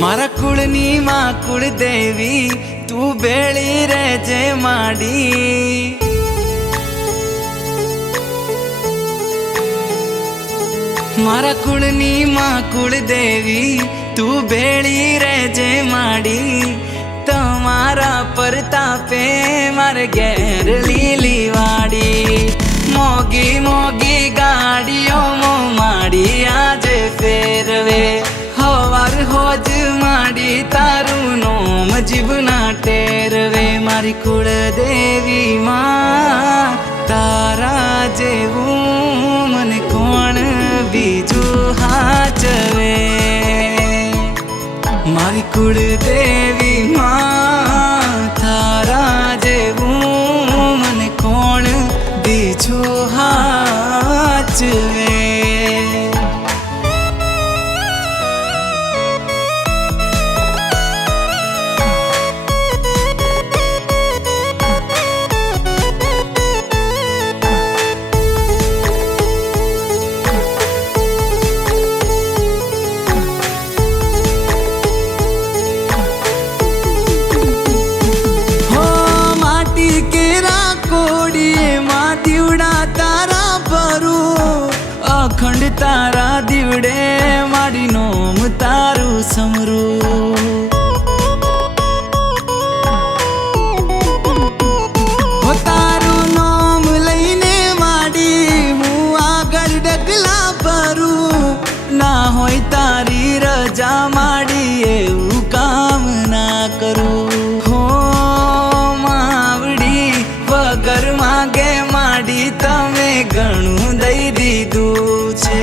મારા કુળની માં કુળદેવી તું બેળી રહેજે માડી મારા કુળની માં કુળદેવી તું બેળી રહેજે માડી તમારા પરતાપે મારે ઘેર લીલી વાડી મોગી મોગી ગાડીઓ માડી આજે ફેરવે હવાર હોજ માડી તારું નોમ જીવના ટેરવે મારી કુળદેવી માં તારા જેવું મને કોણ બીજું હાચવે મારી કુળદેવી માં તારા જેવું મને કોણ બીજું હાચવે અખંડ તારા દીવડે મારી નોમ તારું સમરું હો તારું નોમ લઈને માડી હું આગળ ડગલા ભરું ના હોય તારી રજા માડી એવું કામ ના કરું હો માવડી વગર માગે માડી તમે ઘણું દઈ દીધું છે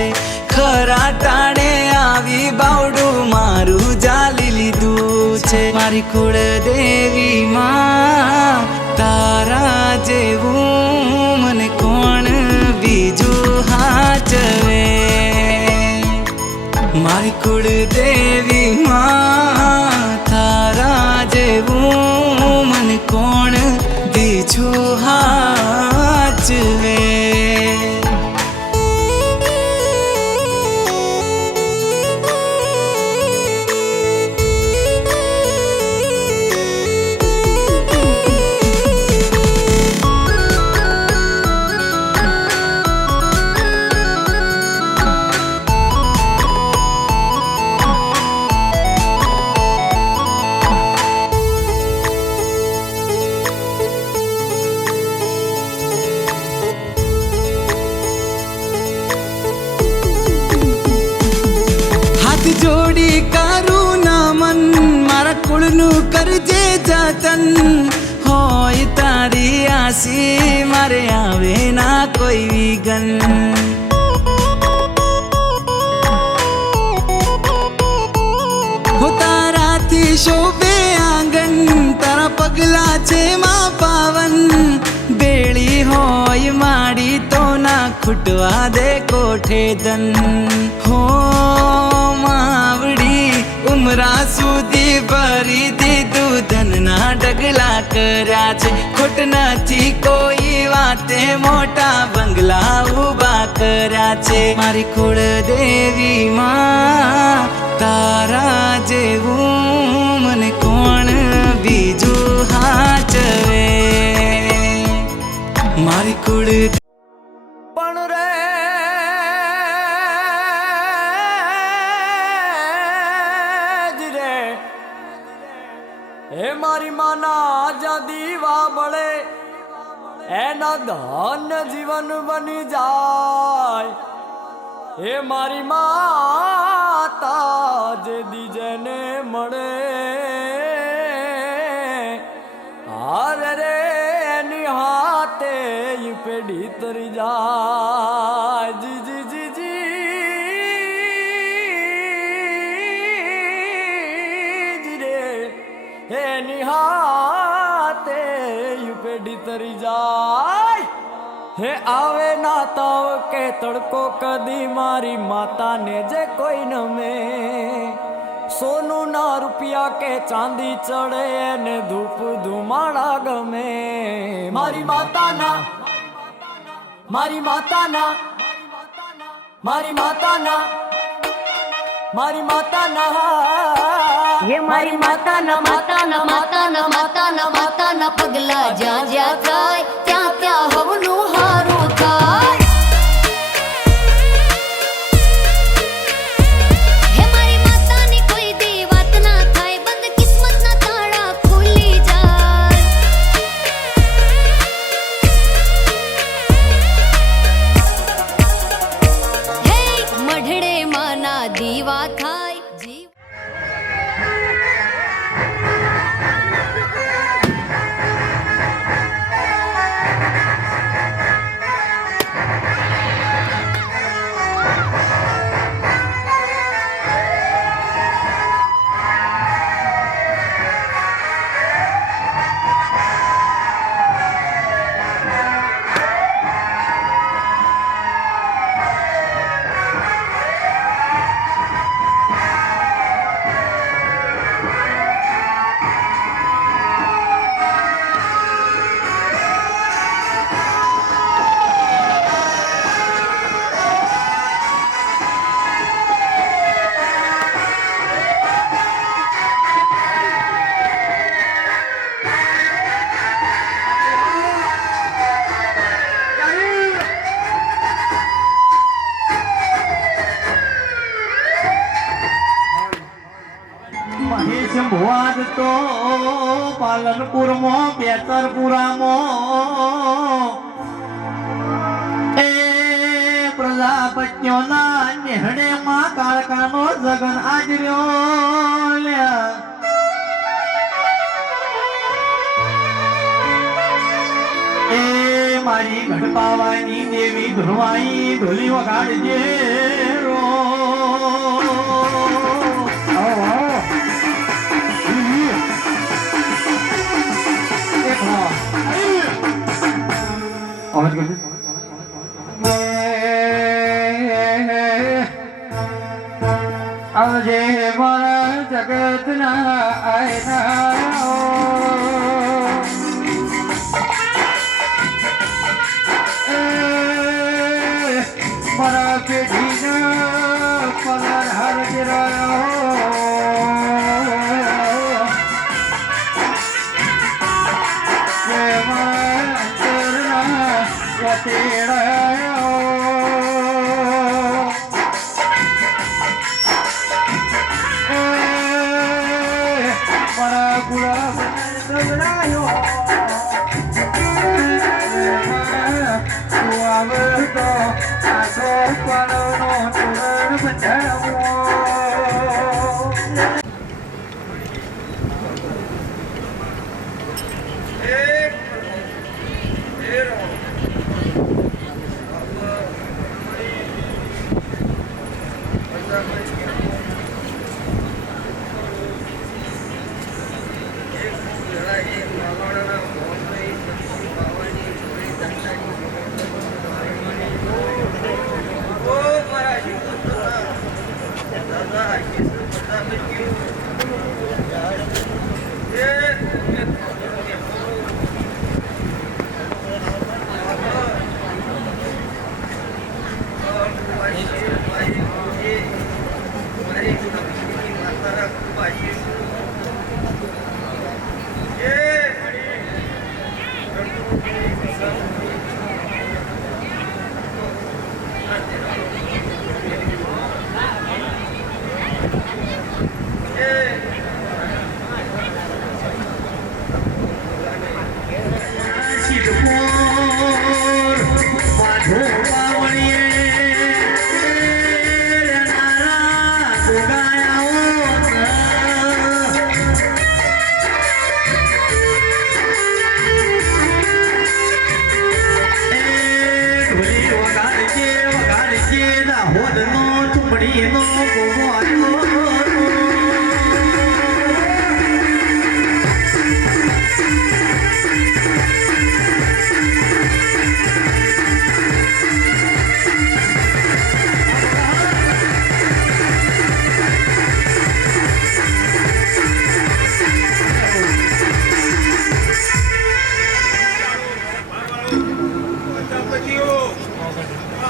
ખરા ટાણે આવી બાવડું મારું જાલી લીધું છે મારી કુળદેવી માં તારા જેવું મને કોણ બીજું હાચવે મારી કુળદેવી માં તારા જેવું મને કોણ બીજું હાચવે જોડી કરું ના મન મારા કુળનું કરજે જતન હોય તારી આસી મારે આવે ના કોઈ વિઘન હો તારાથી શોભે આંગણ તારા પગલા છે માં પાવન બેળી હોય માડી તો ના ખૂટવા દે કોઠે ધન હો માવડી ઉમરા સુધી ભરી દીધું ધનના ડગલા કર્યા છે ખોટ નથી કોઈ વાતે મોટા બંગલા ઉભા કર્યા છે મારી કુળદેવી માં તારા જેવું મને કોણ બીજું હાચવે મારી કુળદેવી પણ રે હે મારી માના આઝાદી વાબળે એના ધન્ય જીવન બની જાય હે મારી માતા જે દીજને મળે હારે રે એની હાથે પેઢી તરી જાય જી જી જી હે નિહાતે પેઢી તરી જાય હે આવે ના તાવ કે તડકો કદી મારી માતાને જે કોઈ નમે સોનું ના રૂપિયા કે ચાંદી ચડે ને ધૂપ ધુમાડા ગમે મારી માતાના મારી માતાના મારી માતાના મારી માતાના ये मारी माताना माताना माताना माताना माताना पगला ज्યાં જ્યાં થાય ત્યાં ત્યાં હવનું હારું થાય હે મારી માતાની કોઈ દી વાત ના થાય બંધ કિસ્મતના તાળા ખુલી જાય હે મઢડે માના દીવા થાય જીવ ભુવાદ તો પાલનપુરમાં બેતરપુરામાં એ પ્રજાપત્યોના નેહડે માં કાળકાનો જગન આજર્યો એ મારી ઘટપાવાની દેવી ધ્રુવાઈ ઢોલી વગાડજે રો આવજે મારા જગતના આયના મારા પેઢીના પગાર હાર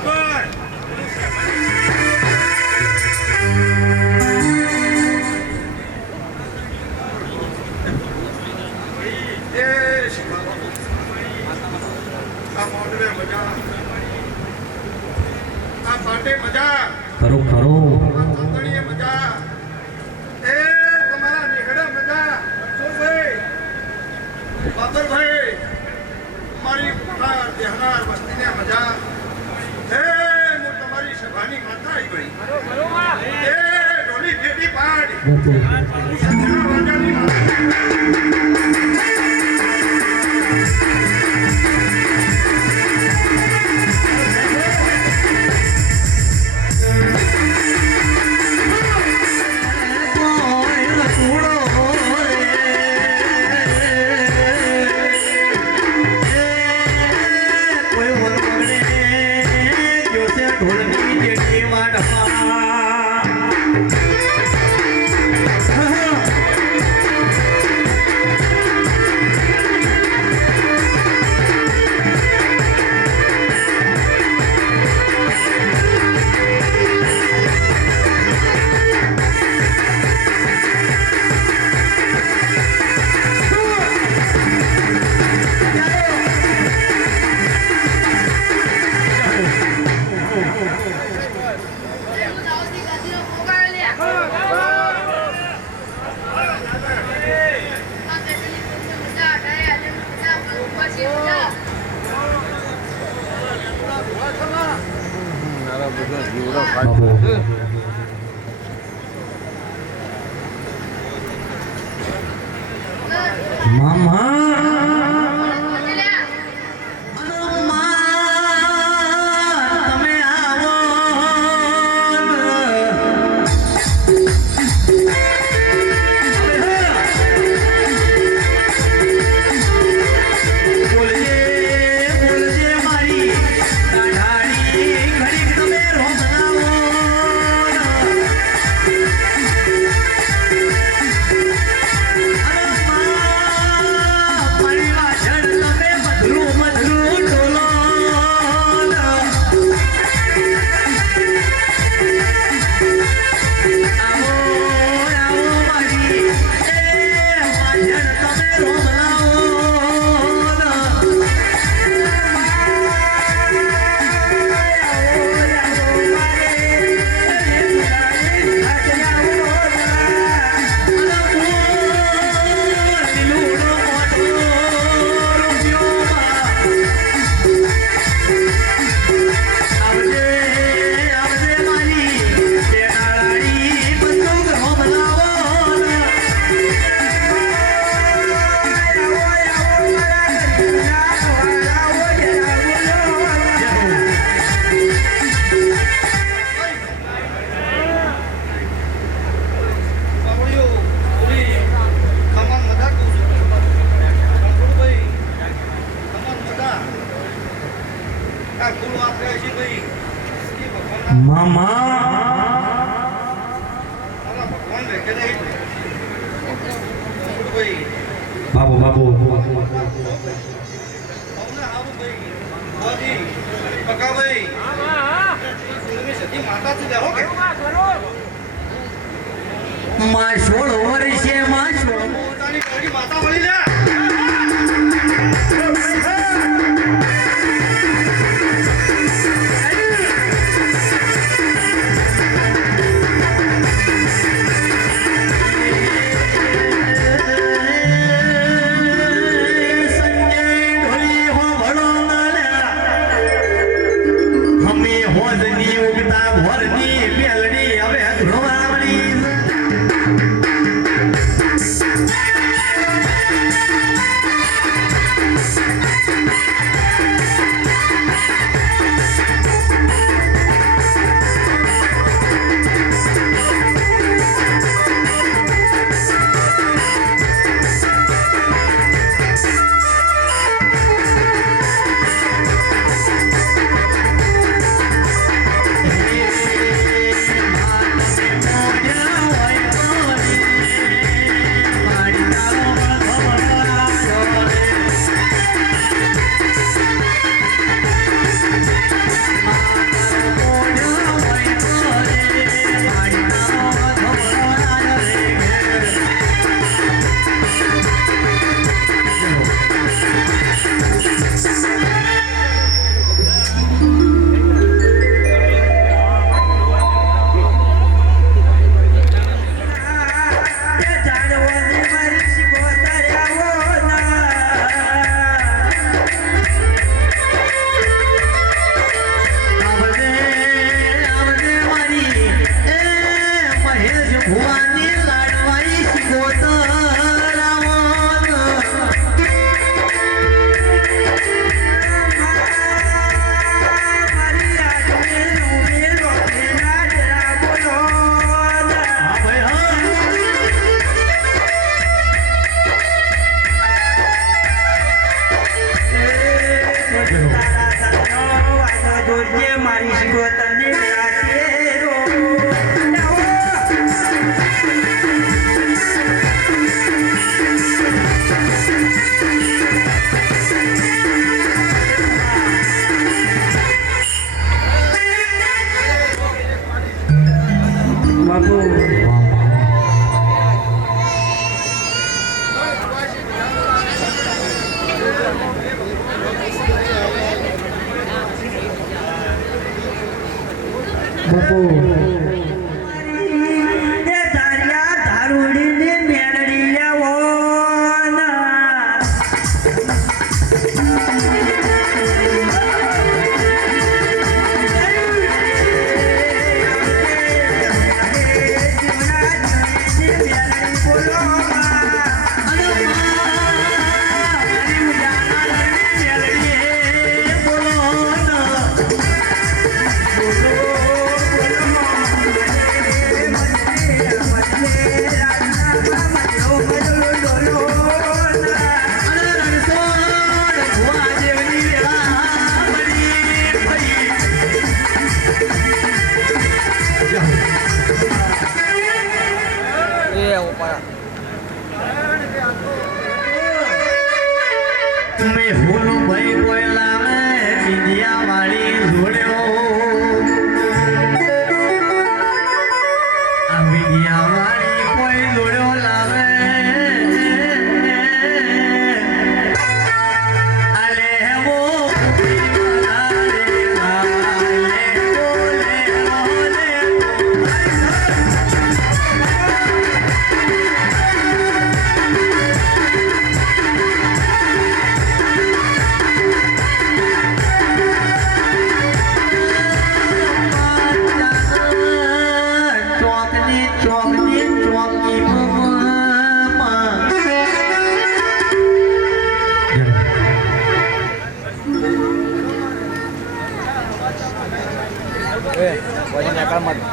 Bye-bye. મોઢવે મજા આ પાટે મજા ખરો ખરો આ ચંદણીએ મજા એ તમારા નીકળે મજા અક્ષરભાઈ બાબરભાઈ મારી પુકાર દેહનાર વસ્તીને મજા હે હું તમારી સભાની માતા આવી ગઈ એ ઢોલી ફેટી પાડ હું સત્યના રાજાની બાબુ બાબુ માં 16 વર્ષે માં 16 માતા મળી લે જોજે મારી શિકોતરની રાતે રો બાપુ બાપુ એ ધારિયા ધારુડીને મેળડી આવો તમે હોલો ભાઈ બોયલા મેં વિદ્યા વાળી જોડ્યો આ વિદ્યા વાળી કોઈ જોડ્યો લાવે આલે વો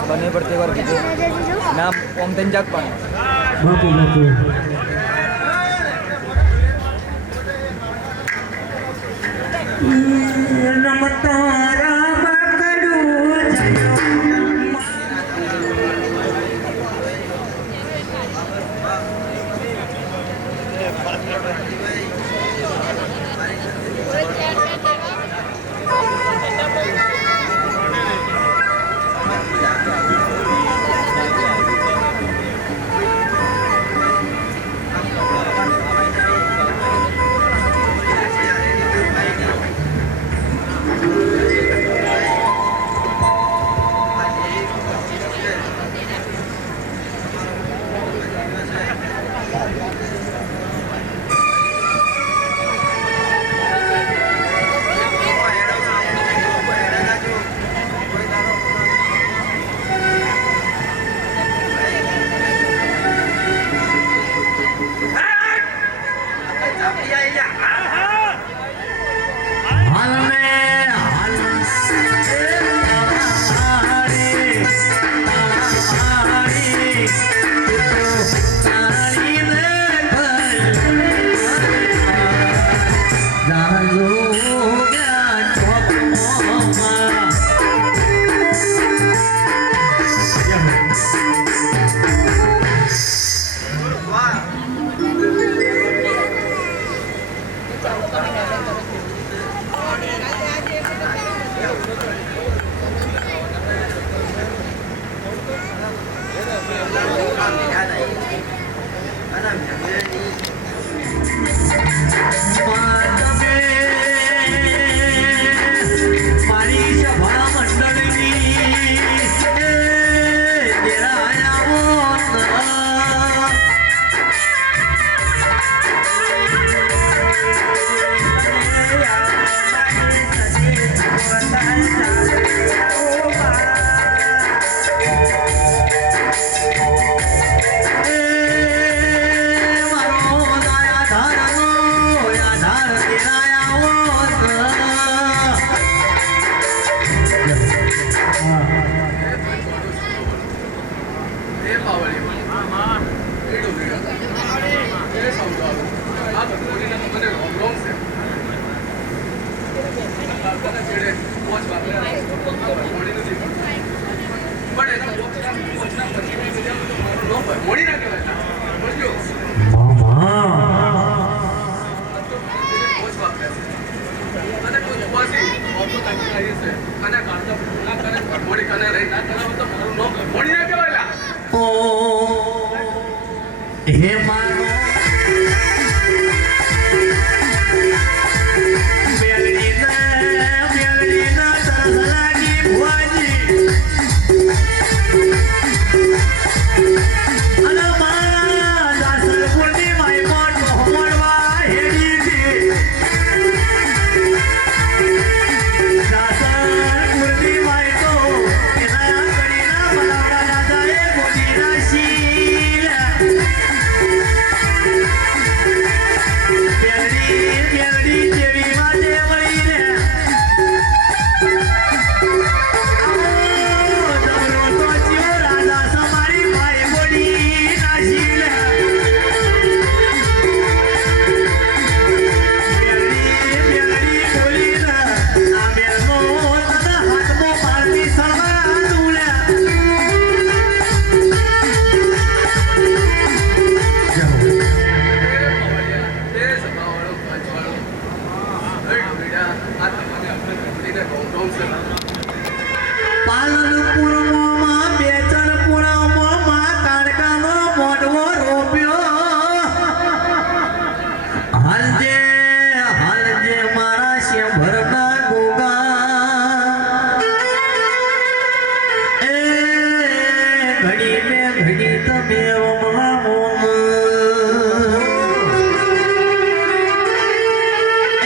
ખબર નહીં પડતી વાર કીધું નામ ઓમ તંજાક પણ બાપુ બાપુ નમતારા બકડું જયો હે મારો મેલડીના તરસ લાગી ભુવાજી અને મારા દાસરપુરની માઈમાં ટોહમણવા હેડી હતી દાસરપુરની માઈ તો એના કડીના બનાવડા દાદાએ મોદીના શીલ મેલડી જેવી વાતે વળીને પાલનપુરમાં બેચરપુરમાં કાળકાનો મોઢવો રોપ્યો હાલજે મારા શેભરના ગોગા એ ઘડી મે ઘડી તમે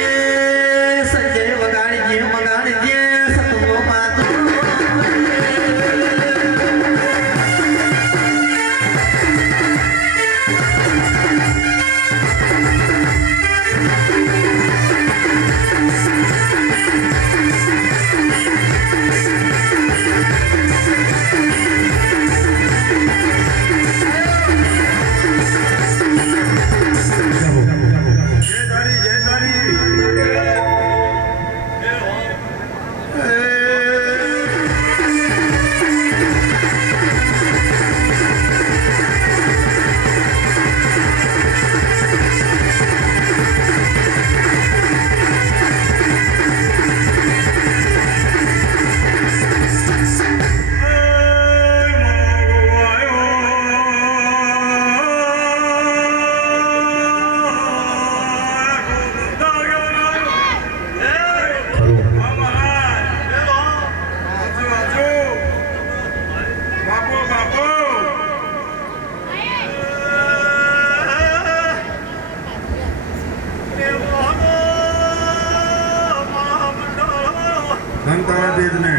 એ સંજય વગાડજે સતનો પાતો ધનતારા દેદને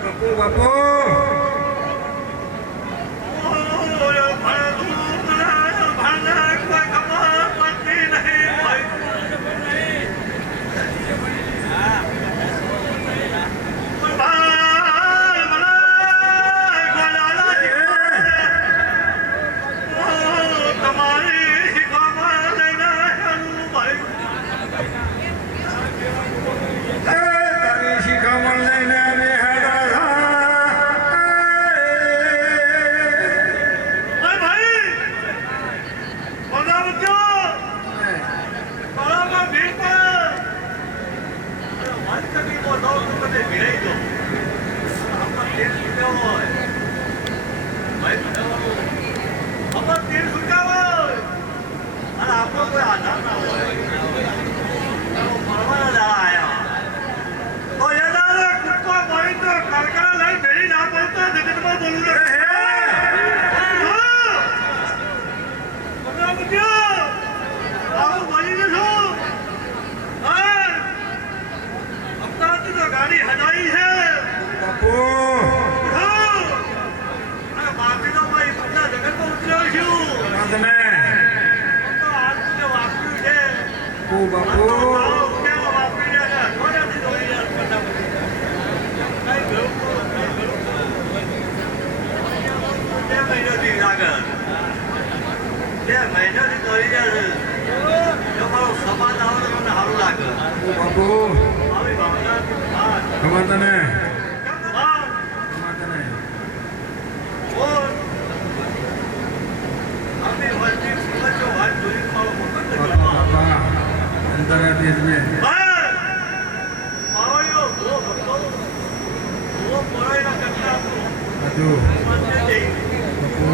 બાપુ બાપુ ભીડ ગાડી હટાઈ છે બાપુ બાપીનો ભાઈ બધા જગતમાં ઉતર્યો છું વાંધને તો આજ સુધી વાપર્યું છે ઓ બાપુ ક્યાં વાપરી રહ્યા છે થોડાથી દોડી રહ્યા બધા કઈ ગયું બે મહિનોથી આગળ 2 મહિનાથી દોડી રહ્યા છે તમારો સમાજ આવે તો તમને સારું લાગે ઓ બાપુ આવી ભાવના વાંધને હા વાંધને બોલ આપણી વાતની સમજો વાત જોઈ મારો મગજ બાપા બાપા અંતરા દેશને માવડીઓ ગો ભક્તો ગો પોરાઈના કરતા બાજુ મંદિર જઈ બાપુ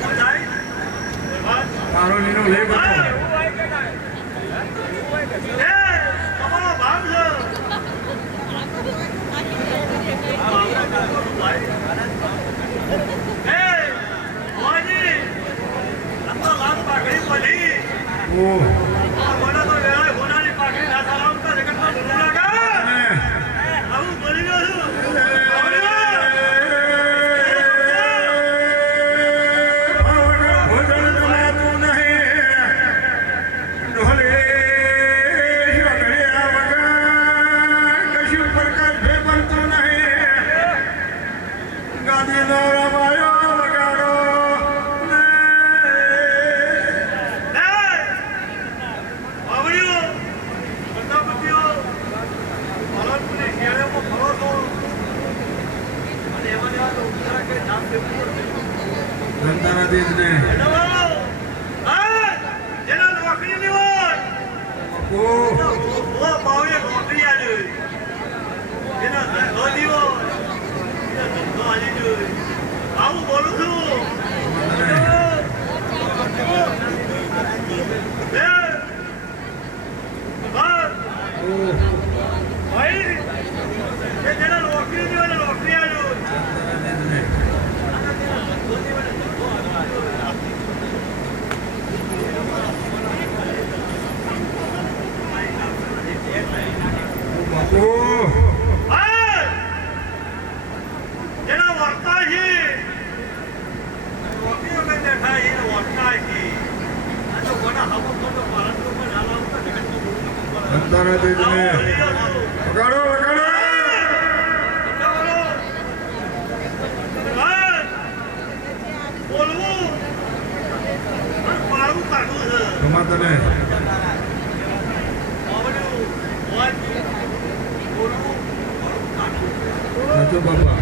બધાય વાત તારો લીનો લે બાપુ એ તમારો ભાગ છે એ હોજી અંતો લાલ પાઘડી પડી ઓ મને તો વેળાએ હોનાની પાઘડી ના સલામતા જગતમાં ભૂલી લાગા આવું બોલી ગયો છું ભોજન જમાતું નહીં ઢોલે શોધડ્યા વગર કશું પ્રકાશ ભે બનતું નહીં ગાદીનો રમાયો વગાડો ને બાવળીઓ પ્રજાપતિઓ ભારતની શહેરોમાં ફરો છો અને એમાં એવા તો ઉત્તરા કે નામ દેવું પડશે ધનતાના દેશને જેના નોકરી ની હોય ઓ ઓ બાવળીએ નોકરી આલી જેના ધંધો ની હોય એના ધંધો આલી જોઈએ આવું બોલું છું ભાઈ જેના નોકરી ની હોય નોકરી આલી બાપુ જેના વર્તા છે નોકરીઓ કઈ બેઠા એને વર્તા છે આ તો કોના હમો તો ભારત તો પણ હાલ આવતા જગતમાં ધનતાના દેશને વગાડો વગાડો બોલવું અને પાડવું કાઢવું છે ગમાતને બોલવું સાચું બાપા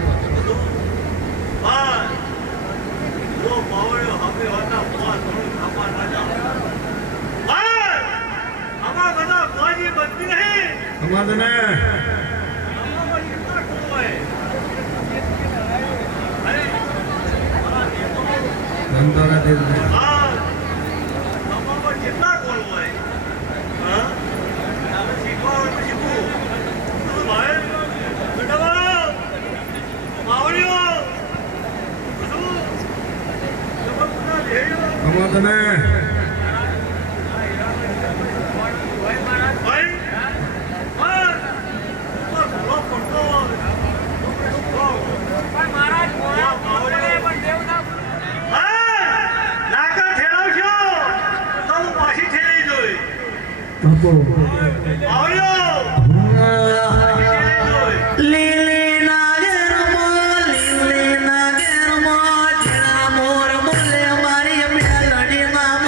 ગમાતને ધનતાના દેશને કેટલા કોણ હોય શીખવા હોય તો શીખવું ભાઈ બેટા માવડીઓ ગમાતને લીલે નાગરમાં લીલે નાગરમાં જીણા મોર બોલે મારી મેલડી નામ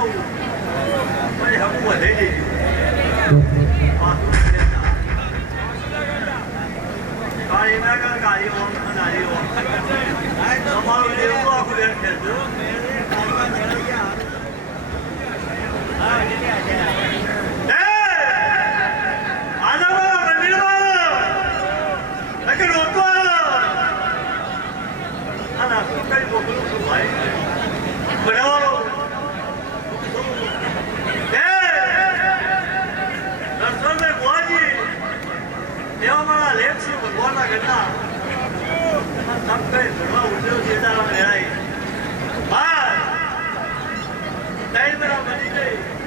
આવું ભાઈ હમું વધે તમારું લેવું આખું વેર ખેંચો ભગવાનના ઘરના સબ કઈ ઘરમાં ઉઠ્યો છે હા ટાઈમ બરાબર બની ગઈ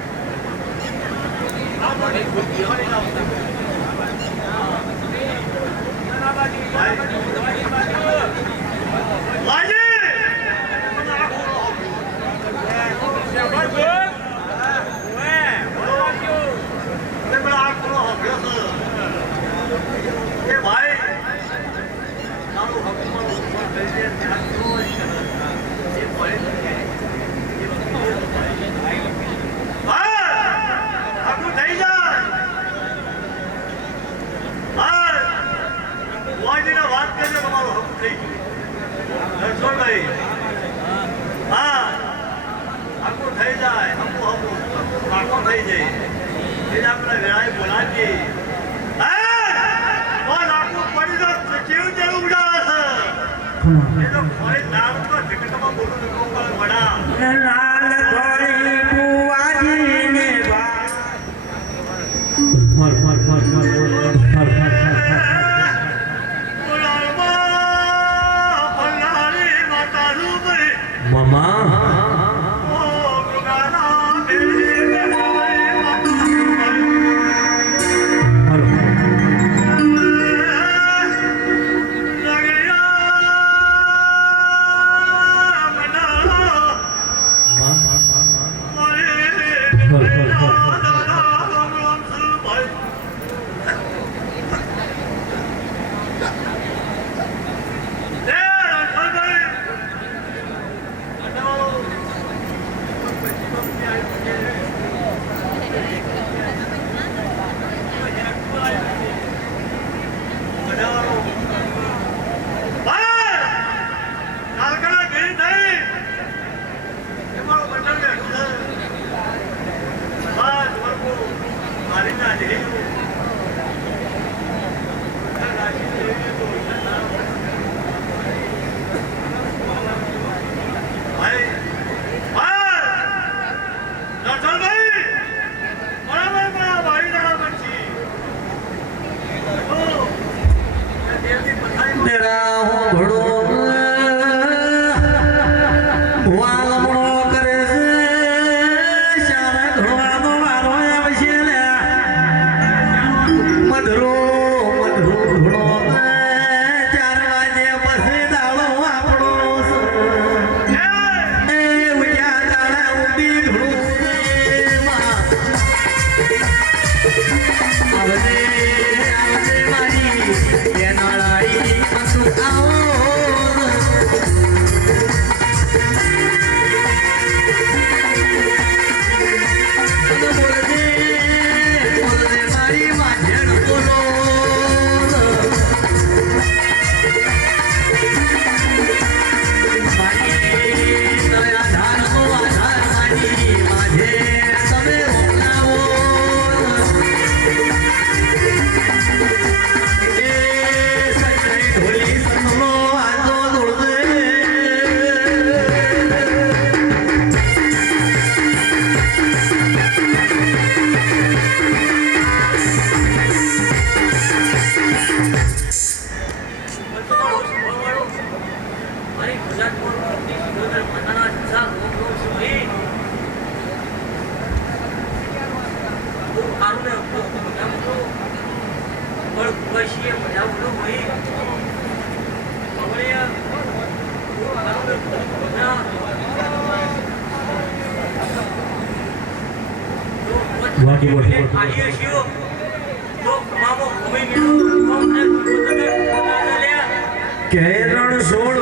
કેરણ સોળ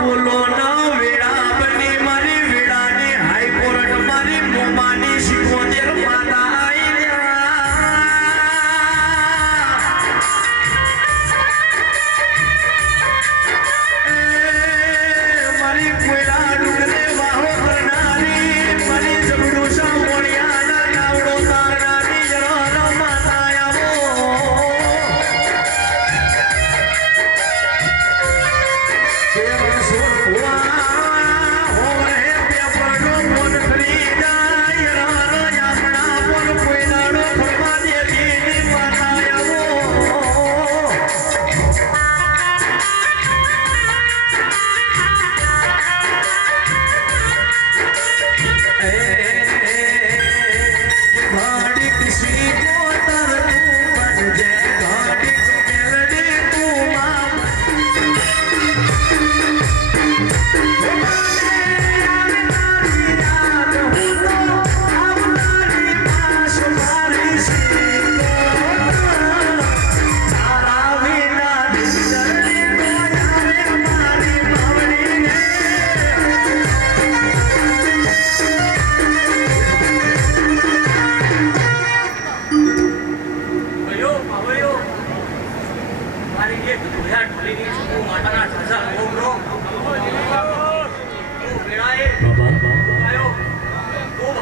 બોલો ના વેળા બની મારી વેળાની હાઈકોર્ટ મારી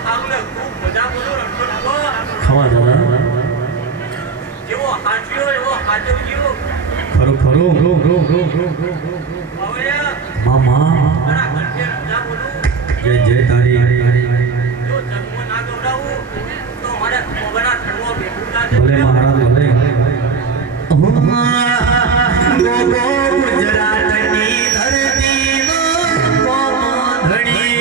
સારું ને ખૂબ મજા બોલો રણછોડ ખમા દાદા જેવો હાચ્યો એવો હાચવજો ખરું ખરું હવે મામા મારા ઘરથી મજા બોલો જય જય તારી જો જન્મ ના ગવડાવું તો મારે મોગના ઠણવો ભેગું લાગે ભલે મહારાજ ભલે ગુજરાતની ધરતીનો ધણી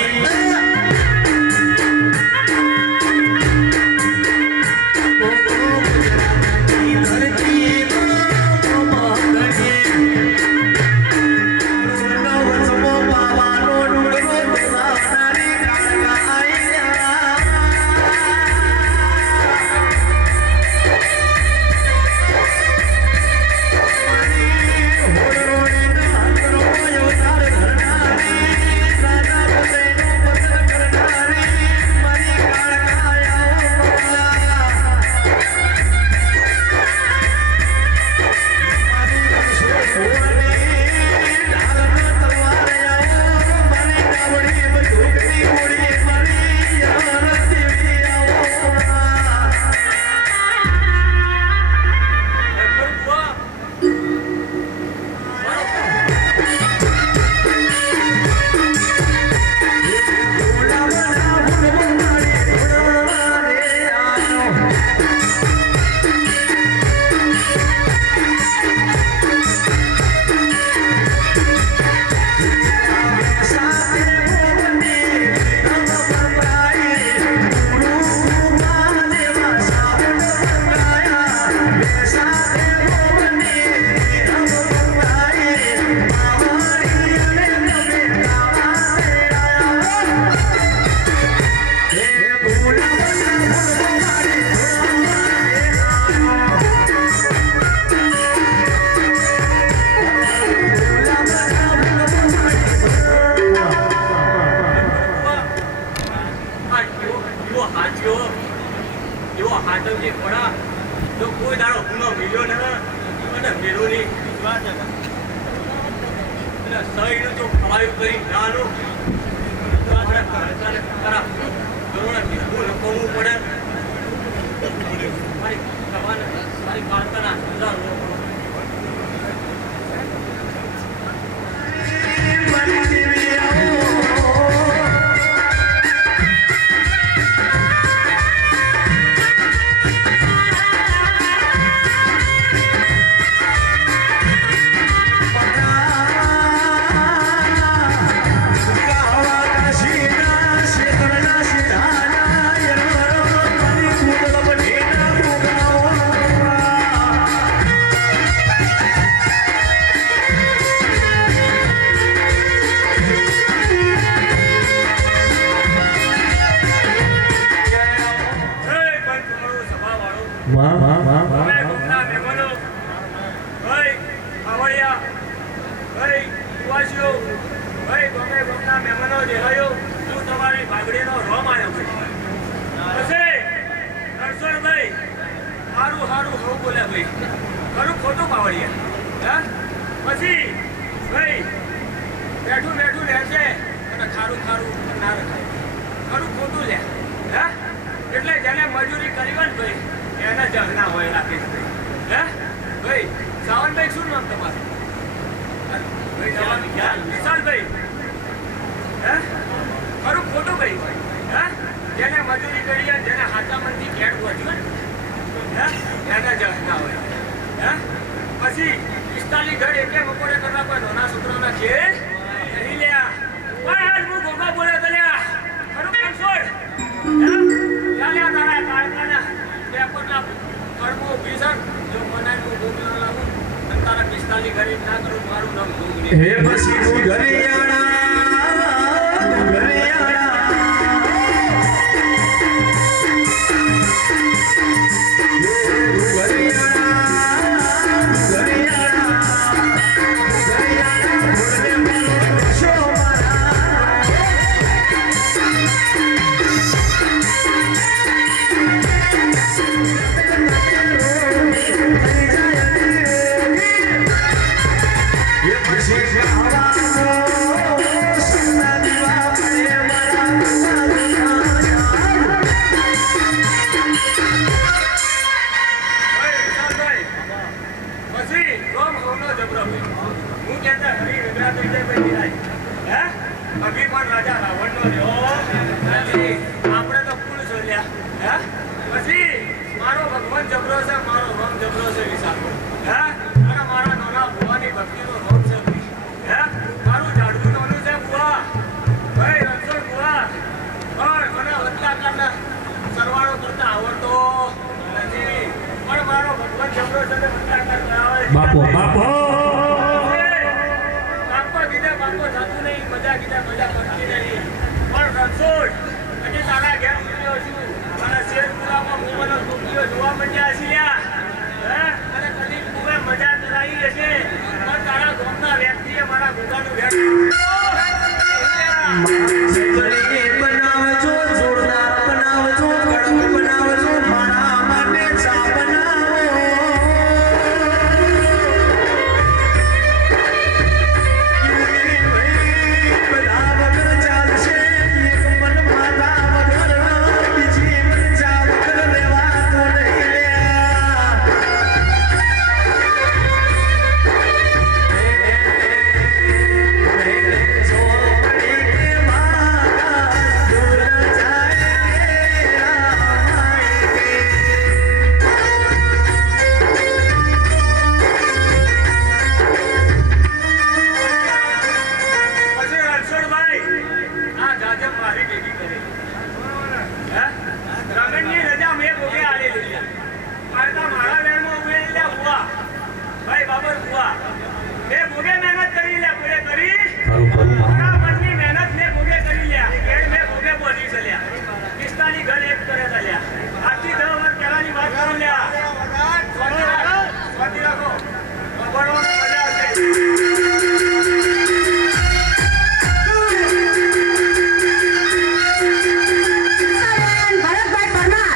એવો હાચવજે ખોડા જો કોઈ દાડો ગુનો મિલ્યો ને અને મેળોની અને સહીનું જો ખવાયું કરી નાનું તો આપણે કાળકાને ખરા કરોડા ભીખું લખવું પડે મારી કાળકાના હજાર એટલે જેને મજૂરી કરી હોય ને ભાઈ એને જગના હોય રાખીશ ભાઈ હે ભાઈ સાવનભાઈ શું નામ તમારું વિશાલભાઈ હે ખરું ખોટું ભાઈ હે જેને મજૂરી કરી હોય જેને હાથા મનથી ઘેર પહોંચ્યું હે એને જગના હોય હે પછી 45 ઘર એટલે બપોરે કરવા કોઈ નાના છોકરાના છે નહીં લ્યા પણ આજ હું ગોગા બોલે તો લ્યા ખરું કેમ છોડ ચાલ્યા તારા કાળકાના પેપરના કર્મો ભીષણ જો મનાઈ હું ભોગલા લાવું અને તારા 45 ઘરે ના કરું મારું નામ ભોગલી હે પછી તું ઘરિયાળા Yeah, જબરો છે મારો રોમ જબરો છે વિશાખો હે અને મારા નાના ભુવાની ભક્તિનો રોમ છે હે મારું ઝાડવું નાનું છે ભુવા ભાઈ રણછોડ ભુવા પણ મને વત્તાકારના સરવાળો કરતા આવડતો નથી પણ મારો ભગવાન જબરો છે તે વત્તાકાર કરાવે છે. બાપો બાપો બાપો કીધે બાપો થતું નહીં મજા કીધે મજા પડતી નહીં પણ રણછોડ હજી તારા ઘેર મૂક્યો છું અને શેરપુરામાં હું મને ટોકીઓ જોવા માંડ્યા છીએ હે અને કદી તું મજા કરાવી હશે પણ તારા ગામના વ્યક્તિએ મારા ગુગાનું બનાવજો જોરદાર બનાવજો કડક બનાવજો મારા માટે ચા બનાવો બધા વગર ચાલશે એક મન માતા વગર બીજી ચા વગર રહેવાતો નહીં પછી રણછોડભાઈ આ જાજમ મારી ભેગી કરી હે રગણની રજા મેં ભોગે આલી લીધી મારતા મારા વેરમાં ઉભે લે બુઆ ભાઈ બાબર બુઆ મેં ભોગે મહેનત કરી લે પૂરે કરી ખરું ખરું માં મારા મનની મહેનત મેં ભોગે કરી લ્યા કેળ મેં ભોગે પહોંચી ચલ્યા પિસ્તાની ઘર એક કરે ચલ્યા આજથી 10 વર્ષ પહેલાની વાત કરું લ્યા સ્વાતિ રાખો ભગવાનની મજા આવશે ભરતભાઈ પરમાર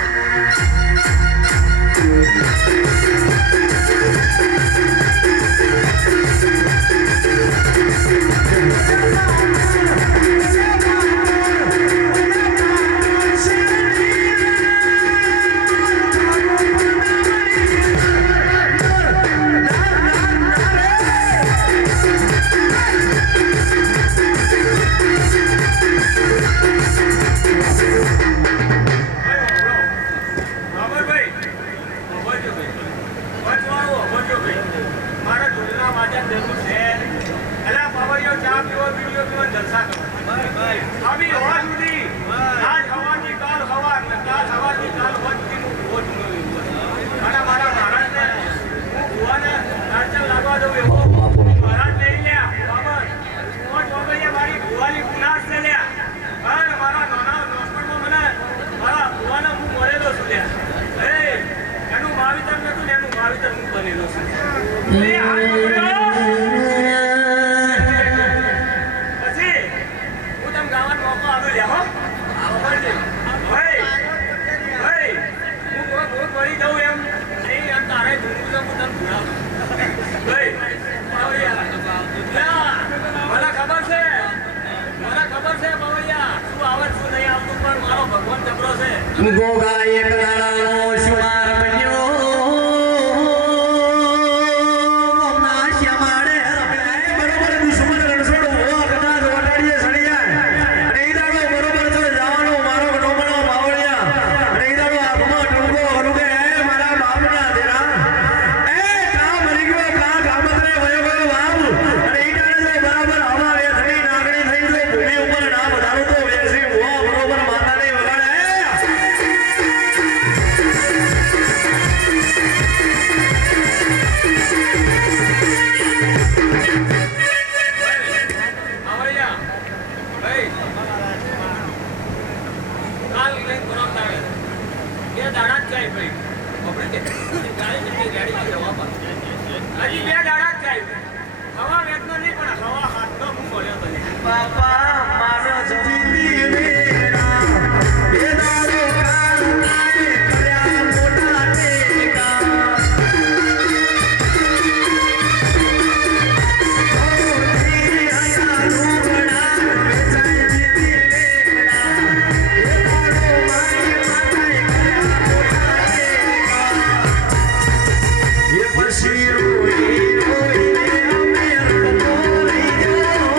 એનું માવિતર નતું ને એનું માવિતર હું બનેલો છું પછી હું તમ ગાવાનો મોકો આવ્યો લ્યા હો ભાઈ ભાઈ હું બહુ મરી જાઉં એમ નહીં એમ તારે ધૂળું હું તમ ભૂલાવું ભાઈ મને ખબર છે બાવળિયા શું આવે શું નહીં આવતું પણ મારો ભગવાન જબરો છે ગોગા એક દાડાનો શુમાર બન્યો ના શ્યામાડે રમણાય બરોબર દુશ્મન રણછોડ હોવા કદાચ વટાડીએ સડી જાય અને ઈ દાડો બરોબર છે જવાનો મારો ડોમણો બાવળિયા અને ઈ દાડો આંખમાં ટંકો હરુગે મારા બાપના દેરા કા મરી ગયો કા ગામત્રે વયો ગયો વાવ અને ઈ દાડે બરાબર હવા એ થડી નાગણી થઈ જો ભૂમિ ઉપર ના વધારો તો વેસી હોવા બરોબર માતાને વગાડે બાપા મારા જતી વેરા એ દાડો કાળો કાળે કર્યા મોટા ટેકા પછી રોઈ રોઈને અમે રડતો રહી ગયો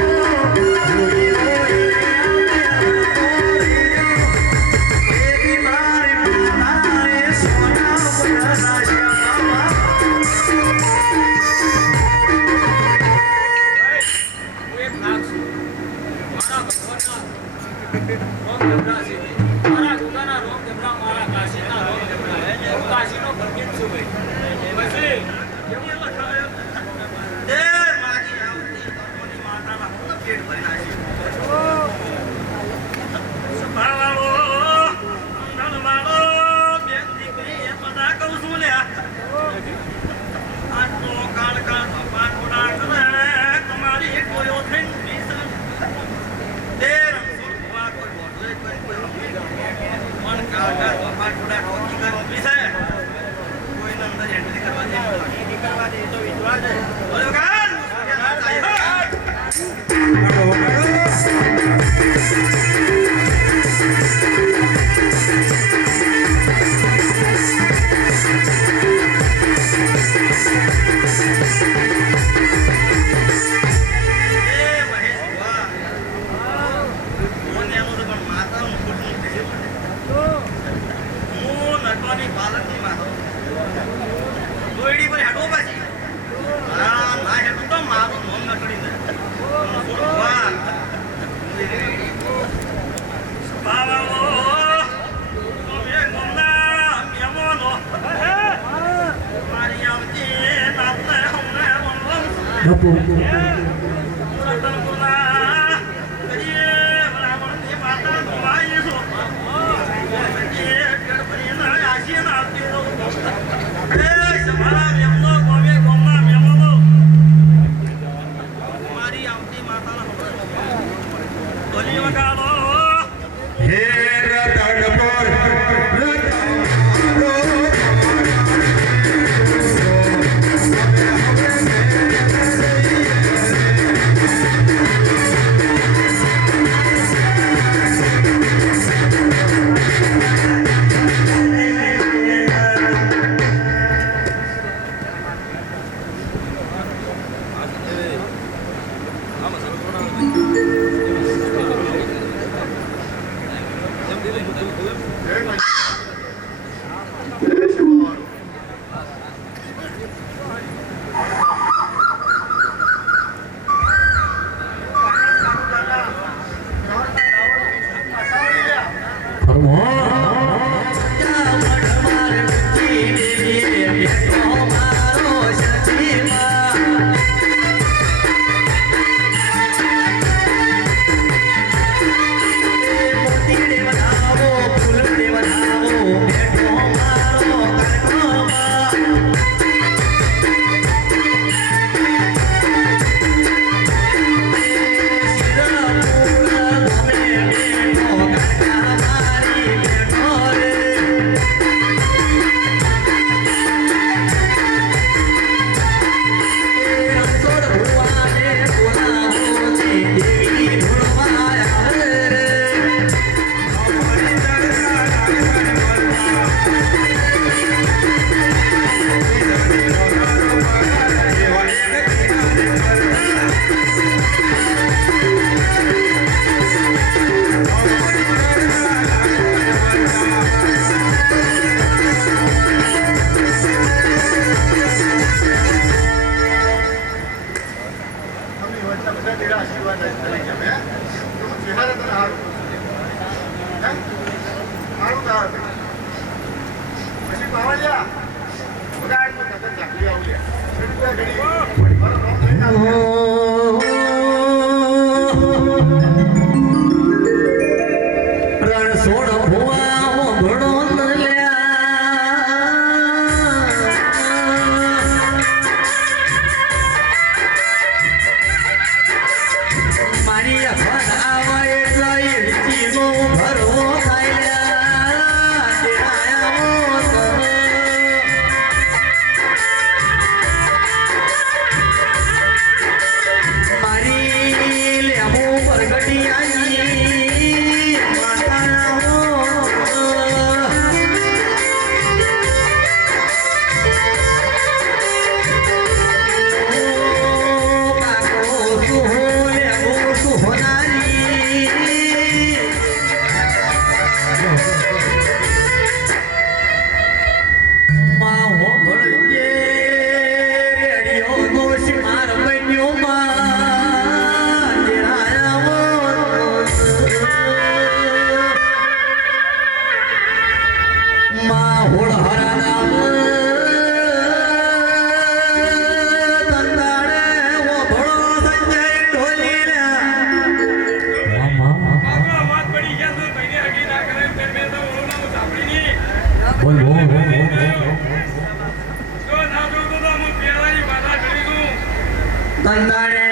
કંદાડે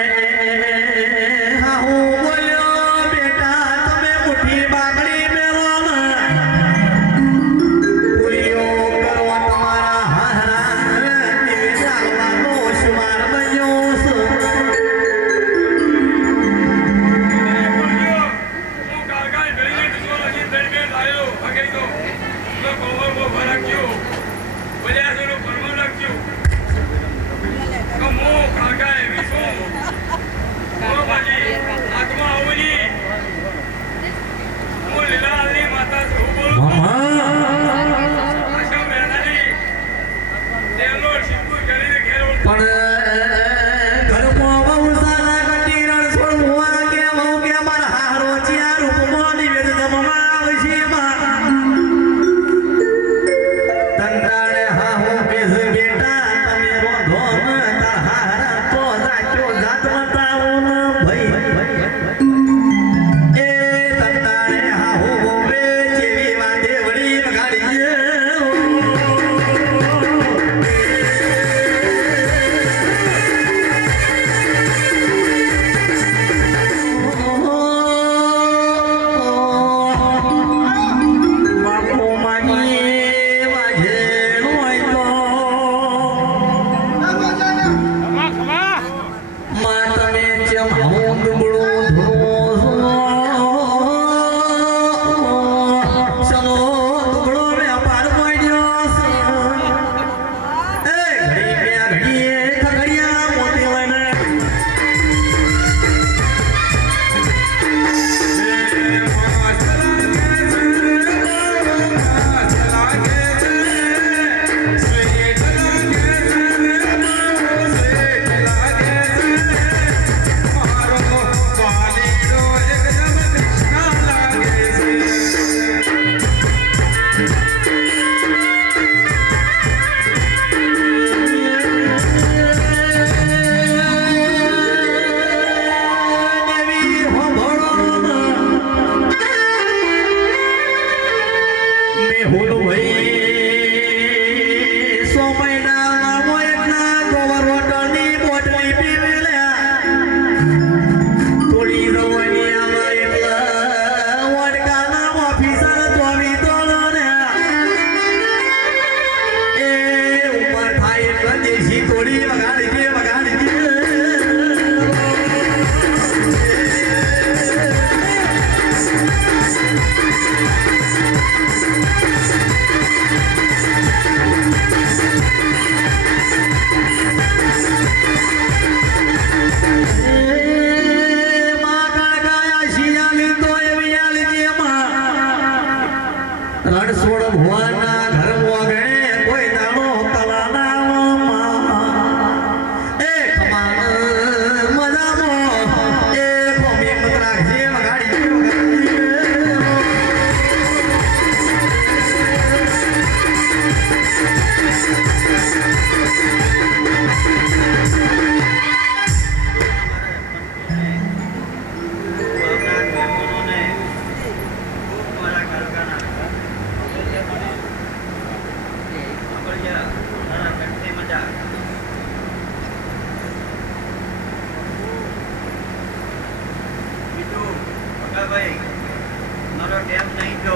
હા હું બોલ્યો બેટા તમે મુઠ્ઠી બાકડી મેલો હોલો ભાઈ સો મહિના મોયના ગોબર વોટરની બોટલી પીવેલા થોડી રવાની આવા એટલા વડકાના ઓફિસર તોવી તોડને એ ઉમર થાય એટલે દેશી થોડી વગાડી દે રણછોડ ભુવાના ઘર મોગણે કોઈ નાનો તલાના એ ખમાન મજામો એ ભૂમિ મતરાક્ષે વગાડી મારો ટેમ નહીં જો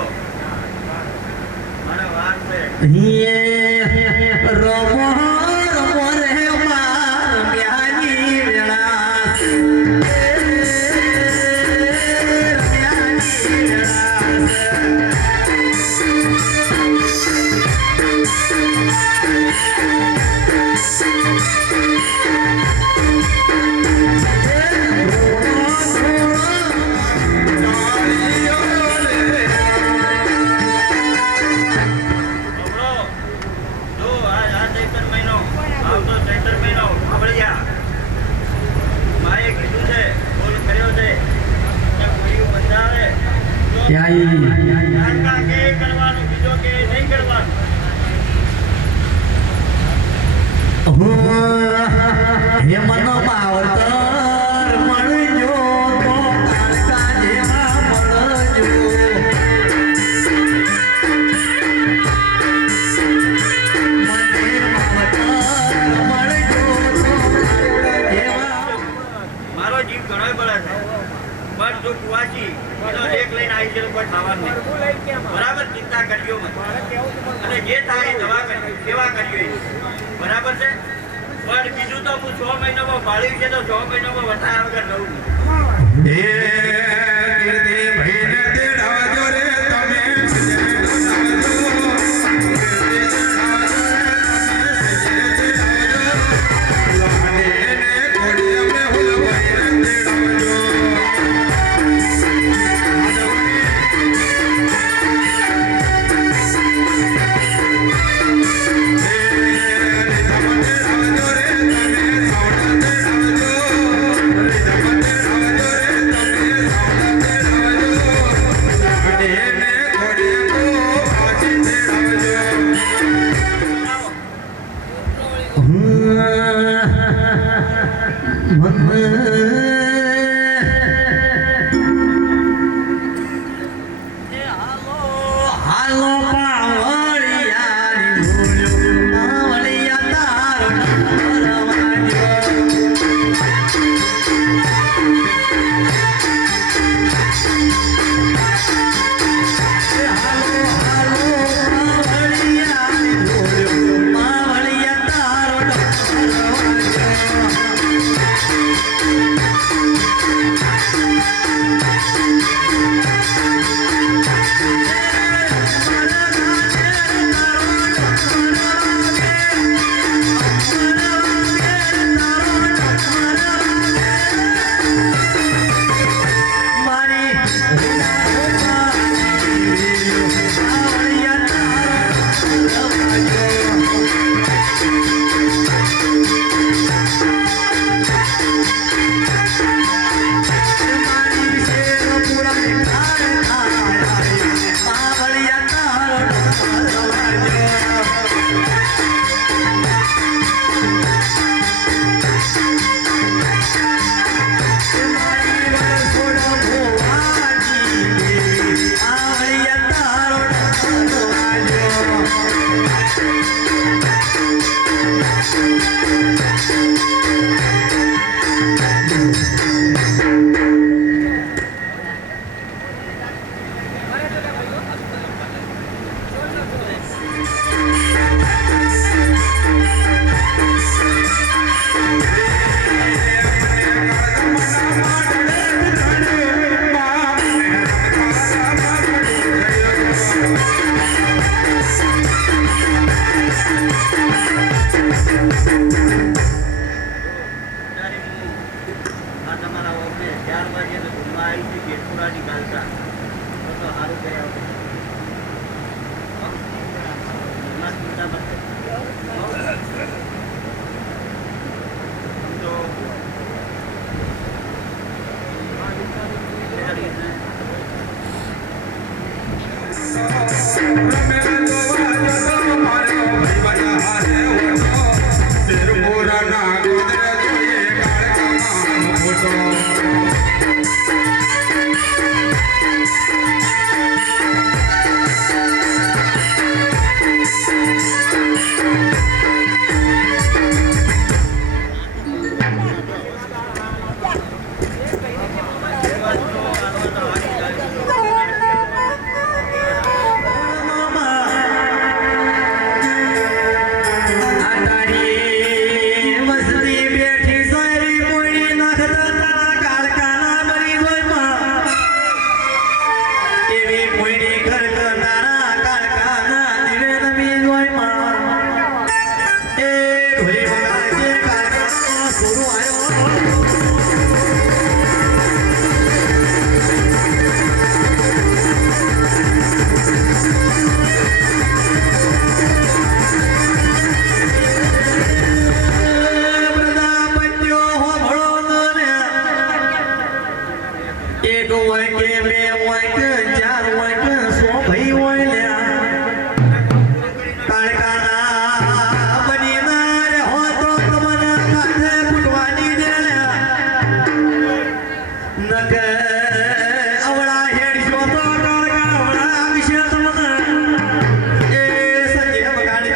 મારા વાર છે રમો રમો રે માર બ્યાની વેળા બ્યાની હે મનો માવતર મળજો તો કાળકા જેવા મળજો મને માવતર મળજો તો કાળકા જેવા મારો જીવ ઘણો બળે છે પણ જો કુવાસી એનો લેખ લઈને આવી છે કોઈ થવાનું નહીં બરાબર ચિંતા કરજો મત અને જે થાય એ દવા કરજો સેવા કરજો બરાબર છે પણ બીજું તો હું 6 મહિનામાં પાળ્યું છે તો 6 મહિનામાં વટાયા વગર રહું એ કીર્તિ ભાઈને તેડાવજો રે તમે હાલો પાવળિયાની ભૂલ્યો પાવળિયા તારો નમરવાજો કાળકાના બનીને રહો તો તમને કાંઠે ફૂટવાની દેલ્યા નકે અવળા હેડશો તો કાળકા અવળા આવશે તમને એ સંજય વગાડજે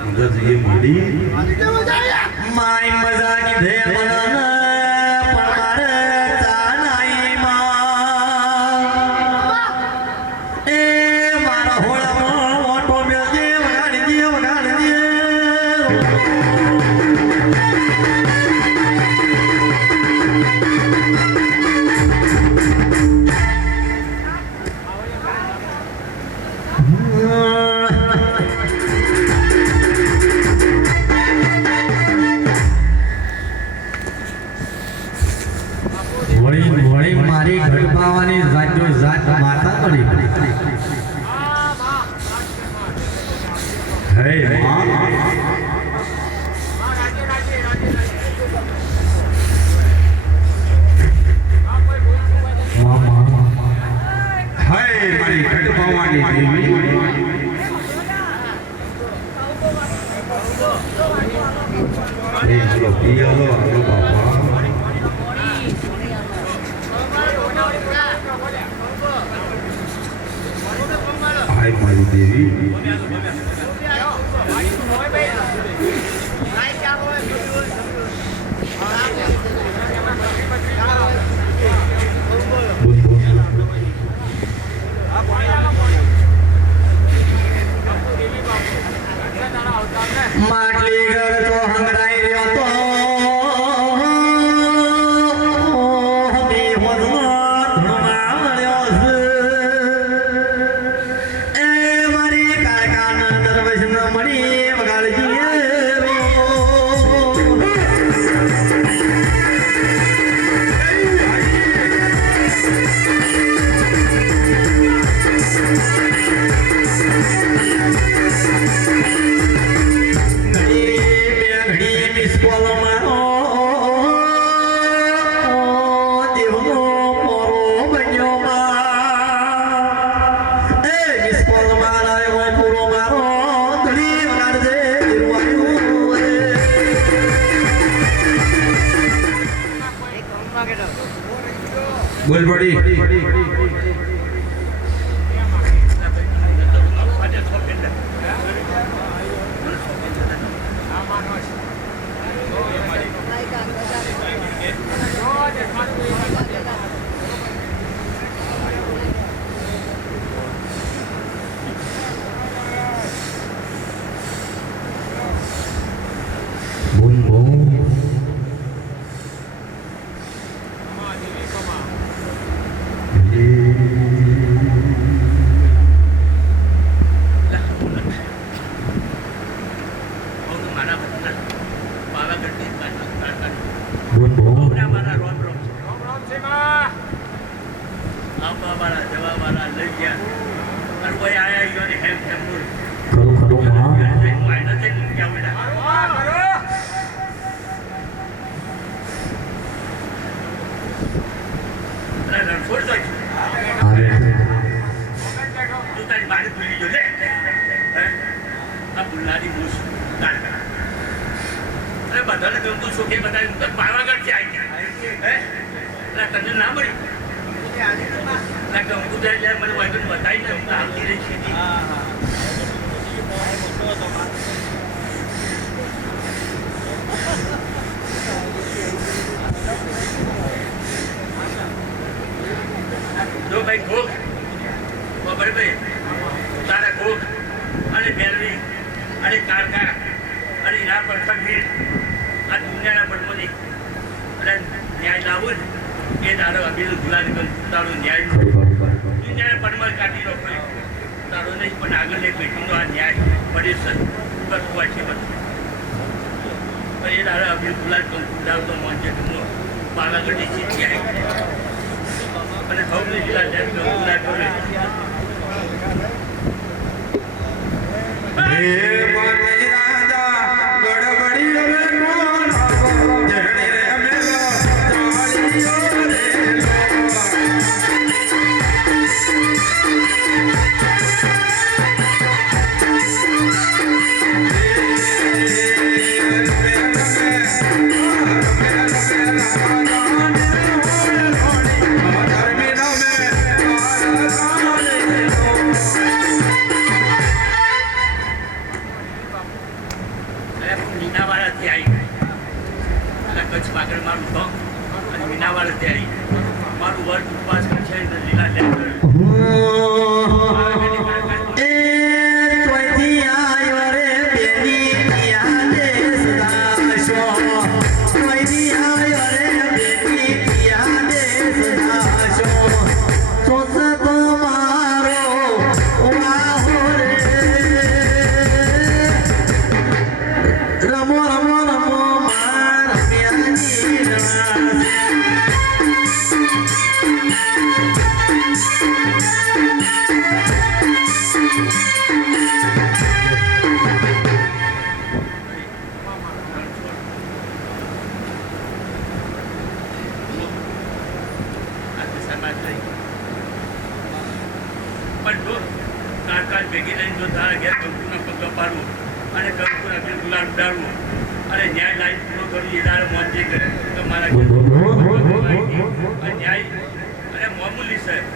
અંદાજી મળી માય મજા કીધે મને પણ મારે ચા નાઈ માં એ મારા હોળામાં ઓટો મેલજે વગાડજે વળી મારી ગઢપાવાની જાજો જાત માતા મળી હે માં મામા હે મારી ગઢપાવાની દેવી એ હાલો પિયાલો હાલો બાપા હાય મારી દેવી માટલી ઘર તો હંગરાઈ રહ્યો તો હમી હોદમાં ધૂળમાં મળ્યો છે એ મારી કાળકાના દરવેશને મળી વગાડજી બોલ પડી બોલ બોલ ખરું ખરું માં આવે બધાને ગમતું છો કે બધા પાવાગઢ થી આવી ગયા તને ના મળી ગમતું જાય મને વાયગન બતાવી ને આવતી રહી છે જો ભાઈ ઘોખ ભાઈ તારા ઘોખ અને બેલવી અને કારકા અને એના પર ખમીર આ દુનિયાના પડમાંથી અને ન્યાય લાવો ને એ તારો અભિલ ગુલાબ તારો ન્યાય દુનિયાના પડમાં કાઢી રાખો તારો નહીં પણ આગળ એક પેટીનો આ ન્યાય પડે સર બસ હોય છે બધું પણ એ દાડે અભી ગુલાબ કંકુડાવતો મોંચે તું પાવાગઢ શીખી આવી અને સૌને જિલ્લા જેમ કંકુડા કરે હે મારી રાજા ગડબડી રે મોન જણી રે મેલો ચાલીઓ રે મીનાવાળાથી આવી અને કચ્છ પાગળ મારું ધોમ અને મીનાવાળાથી આવી મારું વર્ગ ઉપવાસ છે લીલા લેર પણ જો કાળકાળ ભેગી લઈને જો તારા ઘેર કંકુના પગલા પાડવું અને કંકુના ઘેર ગુલાલ ઉડાડવું અને ન્યાય લાઈન પૂરો કરી એ દાડે મોંચી કરે તો મારા ઘેર ન્યાય અને મામૂલી સાહેબ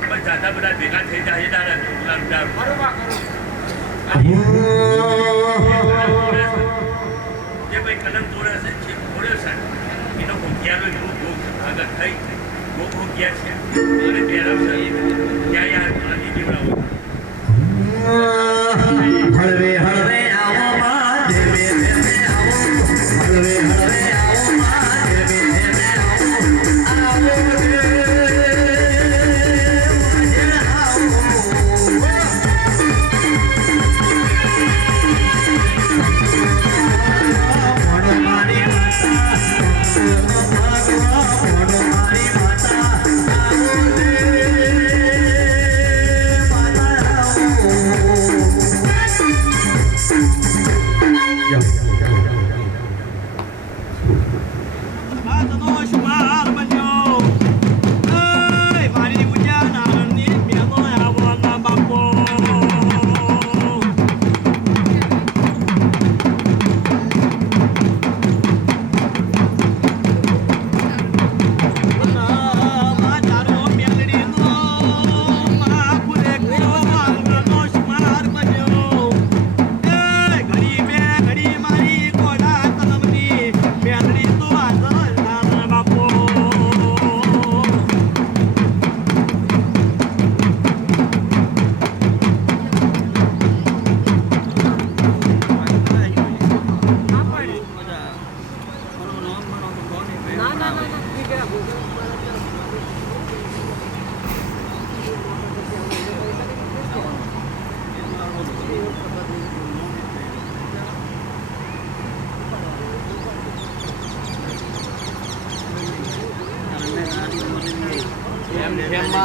પણ જાતા બધા ભેગા થઈ જાય એ દાડે ગુલાલ ઉડાડવું જે ભાઈ કલમ તોડે છે છે તોડ્યો છે એનો ભોગિયાનો એવો ભોગ આગળ થઈ ભોગિયા છે અને પહેરાવ છે ત્યાં યાર પાણી જીવડાવો હળવે હળવે આવો માં ધીમે ધીમે આવો હળવે હળવે આવો માં ધીમે ધીમે આવો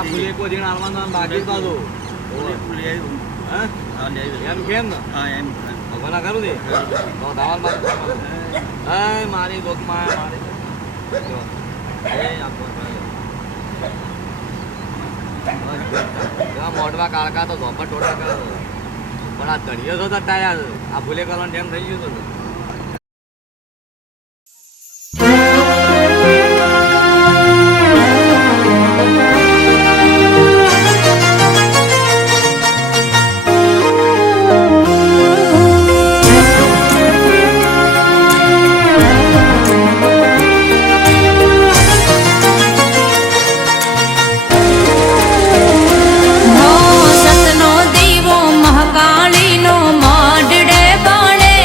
ફૂલે કો દિન આવવાનો બાકી બાજુ એમ કેમ ને ભલા કરું ને તો દાવાલ માં મારી લોકમાં મોઢવા કાળકા તો ઝોપટ ટોટા કરે પણ આ ધણીયો તો થતા યાર આ ભૂલે કરવાનું ટાઈમ થઈ ગયું હતું સતનો દીવો મહાકાળીનો મોઢડે બળે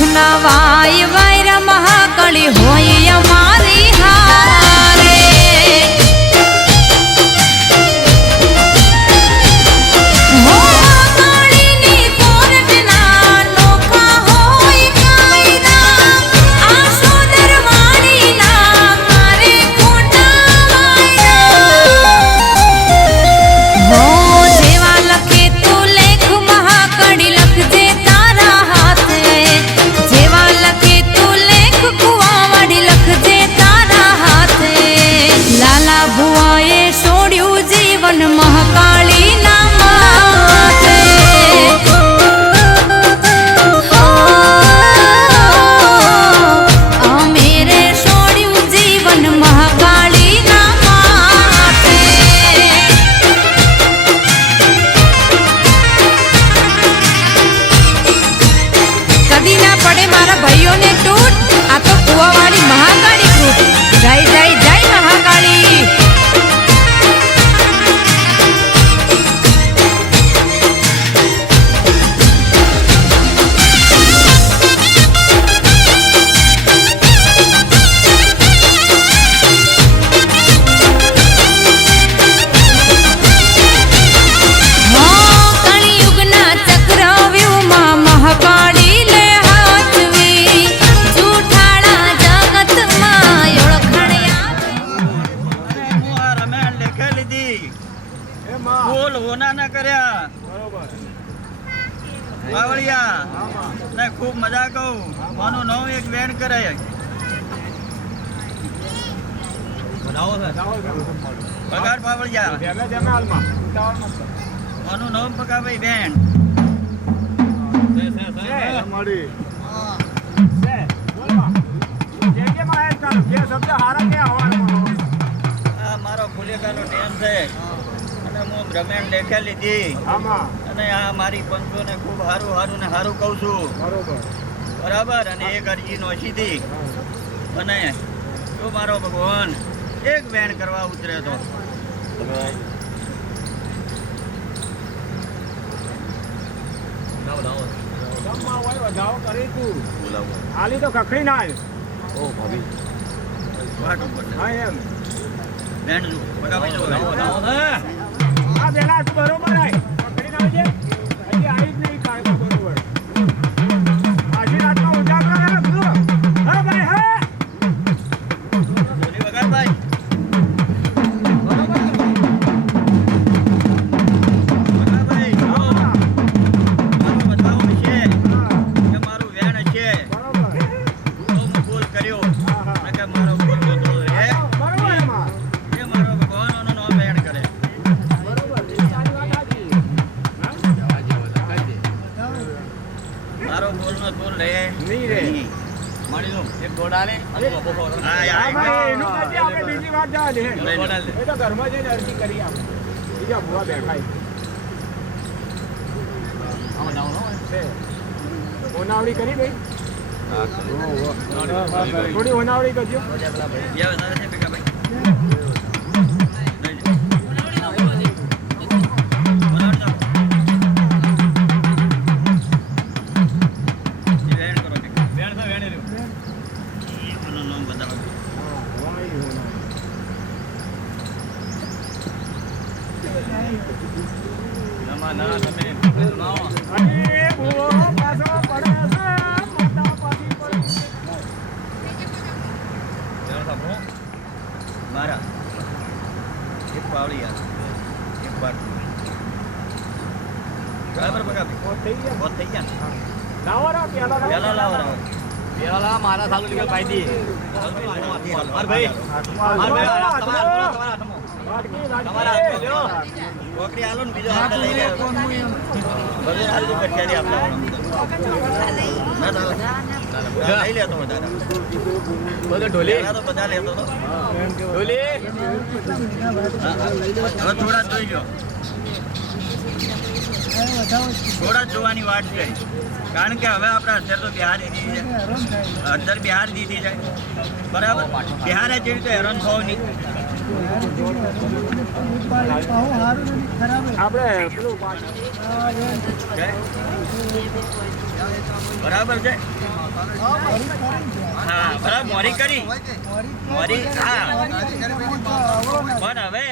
દુઃખના વાય વૈર મહાકળી હોય અમારી હારે મહાકાળીની કોરટના નોખા હોય કાયદા આશો દરવાણીના મારે ખોટા વાયરા જેવા લખે તું લેખ મહાકળી લખજે તારા હાથે જેવા લખે તું લેખ કુવાવાડી લખજે તારા હાથે લાલા ભુવાએ છોડ્યું જીવન મહાકાળીના માથે અમેરે છોડ્યું જીવન મહાકાળીના માથે કદી ના પડે મારા ભાઈઓને તૂટ આ તો કુવાવાળી મહાકાળી કૂટ જય જય જય મહાકાળી કળિયુગના ચક્રવ્યૂહમાં મહાકાળી લે હાથવી જૂઠાળા જગતમાં ઓળખાણ્યા હું આ રમેણ લેખે લીધી બોલ હોના ના કર્યા પાવળિયા ને ખૂબ મજા કહું માનું નવ એક વેણ કરે પગાર પાવળિયા માનું નવ પગા ભાઈ વેણ આ મારો ફુલેકાનો ટેમ છે અને હું રમેણ લેખે લીધી અને આ મારી પંચોને ખૂબ સારું સારું ને સારું કહું છું બરાબર અને એક અરજી નોશી હતી અને તો મારો ભગવાન એક વેણ કરવા ઉતરે તો આલી તો ખખડી ના વાટ ઉપર છે. હા એમ વેણ જો પગા ભાઈ જો આ બેલા તું બરોબર આય ખખડી ના આવજે હજી આવી જ નહીં કાંઈ બરોબર આજી રાતનો ઉજાગરો કરે બધું હા ભાઈ હા બોલી વગાડ ભાઈ વગાડ ભાઈ જો મારો બતાવો છે કે મારું વેણ છે બરોબર તો હું બોલ કર્યો કે મારો બોલ તો હે બરોબર એમાં એ મારો ભગવાનનો નામ વેણ કરે બરોબર સારી વાત સાચી મારો બોલનો તોલ લે નહીં રે. મારી લો એક ગોડા લે અને બપો ફોરો હા હા યાર ભાઈ એનું પછી આપણે બીજી વાત જવા દે ગોડા લે એ તો ઘરમાં જઈને અરજી કરી આપણે બીજા ભૂવા બેઠા આમાં જાવ નો છે હોનાવડી કરી ભાઈ થોડી હોનાવડી કરજો યા વધારે છે ભેગા ભાઈ વેણ કરો કે વેણ તો વેણ રહ્યું એનું નામ બતાવો નમા ના તમે નાઓ અરે ભૂવો પાછો પડે છે મોટા પાછી પડે વેણ સાબરો મારા એક પાવળિયા એક બાર બરાબર ભગા મોટ થઈ ગયા બહુ થઈ ગયા લાવો પેલા પેલા લાવો રાવ પેલા મારા સાલુ નીકળ પાઈ દી માર ભાઈ તમારા હાથમાં તમારા હાથમાં લ્યો કોકડી આલો ને બીજો હાથ લઈ લે બધું હાલ દી કઠિયારી આપલા ના ના લઈ લેતો દાદા બધો ઢોલી પેલા તો બધા લેતો તો ઢોલી હવે થોડા જોઈ લો થોડા જ જોવાની વાત છે કારણ કે હવે આપણા અત્યારે તો બિહાર દીધી છે અત્યારે બિહાર દીધી છે બરાબર બિહારે જેવી રીતે હેરાન થવું નહીં આપણે પેલું બરાબર છે હા બરાબર મોરી કરી મોરી હા પણ હવે